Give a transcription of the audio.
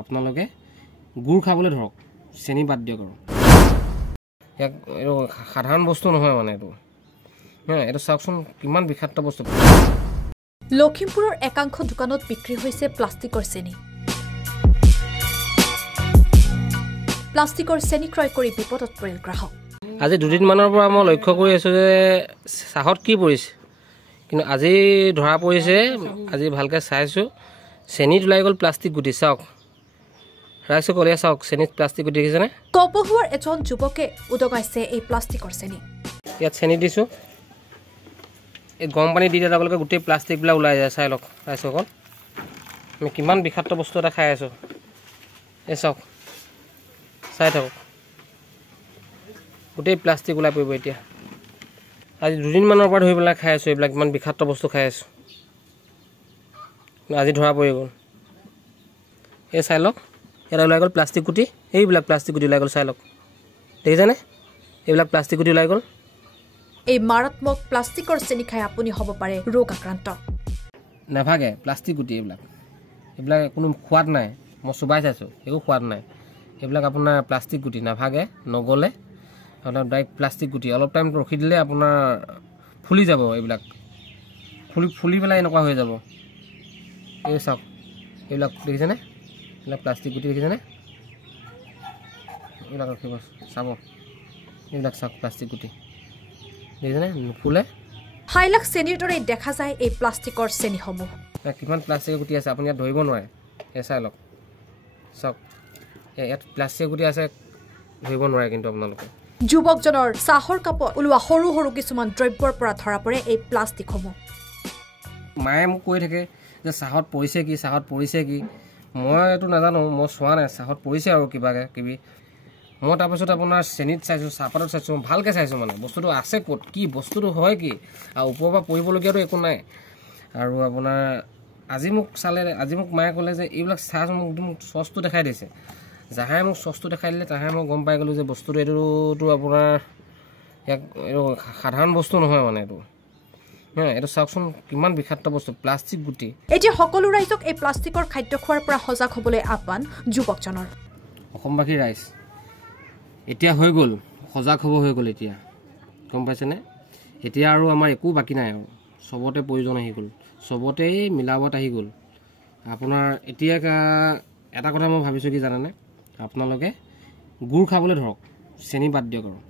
আপোনালোকে গুড় খাবলৈ ধৰক চেনি বাদ দিয়ক আৰু এক সাধাৰণ বস্তু নহয় মানে এইটো এটা চাওকচোন কিমান বিষাক্ত বস্তু লখিমপুৰৰ একাংশ দোকানত বিক্ৰী হৈছে প্লাষ্টিকৰ চেনি প্লাষ্টিকৰ চেনি ক্ৰয় কৰি বিপদত পৰিল গ্ৰাহক আজি দুদিনমানৰ পৰা মই লক্ষ্য কৰি আছো যে চাহত কি পৰিছে কিন্তু আজি ধৰা পৰিছে আজি ভালকে চাইছো চেনিত ওলাই গ'ল প্লাষ্টিক গুটি চাওক ৰাইছো কলিয়া চাওক চেনিত প্লাষ্টিক গুটি দেখিছেনে কপহুৱাৰ এজন যুৱকে উদগাইছে এই প্লাষ্টিকৰ চেনি ইয়াত চেনি দিছো এই গৰম পানী দি দিলে গোটেই প্লাষ্টিকবিলাক ওলাই যায় চাই লওক ৰাইছো অকল আমি কিমান বিষাক্ত বস্তু এটা খাই আছো এই চাওক চাই থাকক গোটেই প্লাষ্টিক ওলাই পৰিব এতিয়া আজি দুদিনমানৰ পৰা ধৰি পেলাই খাই আছোঁ এইবিলাক ইমান বিষাক্ত বস্তু খাই আছোঁ আজি ধৰা পৰি গ'ল এই চাই লওক ইয়াত ওলাই গ'ল প্লাষ্টিক গুটি এইবিলাক প্লাষ্টিক গুটি ওলাই গ'ল চাই লওক দেখিছেনে এইবিলাক প্লাষ্টিক গুটি ওলাই গ'ল এই মাৰাত্মক প্লাষ্টিকৰ চেনি খাই আপুনি হ'ব পাৰে ৰোগ আক্ৰান্ত নাভাগে প্লাষ্টিক গুটি এইবিলাক কোনো সোৱাদ নাই মই চুবাই চাইছোঁ একো সোৱাদ নাই এইবিলাক আপোনাৰ প্লাষ্টিক গুটি নাভাগে নগ'লে আপোনাৰ ডাইৰেক্ট প্লাষ্টিক গুটি অলপ টাইম ৰখি দিলে আপোনাৰ ফুলি যাব এইবিলাক ফুলি পেলাই এনেকুৱা হৈ যাব এই চাওক এইবিলাক দেখিছেনে এইবিলাক প্লাষ্টিক গুটি দেখিছেনে এইবিলাক ৰখিব চাব এইবিলাক চাওক প্লাষ্টিক গুটি দেখিছেনে নুফুলে হাইলাখ চেনিৰ দৰে দেখা যায় এই প্লাষ্টিকৰ চেনিসমূহ কিমান প্লাষ্টিকৰ গুটি আছে আপুনি ইয়াত ধৰিব নোৱাৰে এই চাই লওক চাওক ইয়াত প্লাষ্টিক গুটি আছে ধৰিব নোৱাৰে কিন্তু আপোনালোকে যুৱকজনৰ চাহৰ কাপত ওলোৱা সৰু সৰু কিছুমান দ্ৰব্যৰ পৰা ধৰা পৰে এই প্লাষ্টিকসমূহ মায়ে মোক কৈ থাকে যে চাহত পৰিছে কি মই এইটো নাজানো মই চোৱা নাই চাহত পৰিছে আৰু কিবি মই তাৰপিছত আপোনাৰ চেনিত চাইছোঁ চাহপাতত চাইছোঁ ভালকৈ চাইছোঁ মানে বস্তুটো আছে ক'ত কি বস্তুটো হয় কি আৰু ওপৰৰ পৰা পৰিবলগীয়াটো একো নাই আৰু আপোনাৰ আজি মোক মায়ে ক'লে যে এইবিলাক চাহ মোক চচটো দেখাই দিছে যাহাই মোক চচটো দেখাই দিলে তাহাই মই গম পাই গ'লোঁ যে বস্তুটো এইটোতো আপোনাৰ এইটো সাধাৰণ বস্তু নহয় মানে এইটো চাওকচোন কিমান বিষাক্ত বস্তু প্লাষ্টিক গুটি এতিয়া সকলো ৰাইজক এই প্লাষ্টিকৰ খাদ্য খোৱাৰ পৰা সজাগ হ'বলৈ আহ্বান যুৱকজনৰ অসমবাসী ৰাইজ এতিয়া হৈ গ'ল সজাগ হ'ব হৈ গ'ল এতিয়া গম পাইছেনে এতিয়া আৰু আমাৰ একো বাকী নাই আৰু চবতে প্ৰয়োজন আহি গ'ল চবতেই মিলাবত আহি গ'ল আপোনাৰ এতিয়া এটা কথা মই ভাবিছোঁ কি জানেনে আপোনালোকে গুড় খাবলৈ ধৰক চেনি বাদ দিয়ক আৰু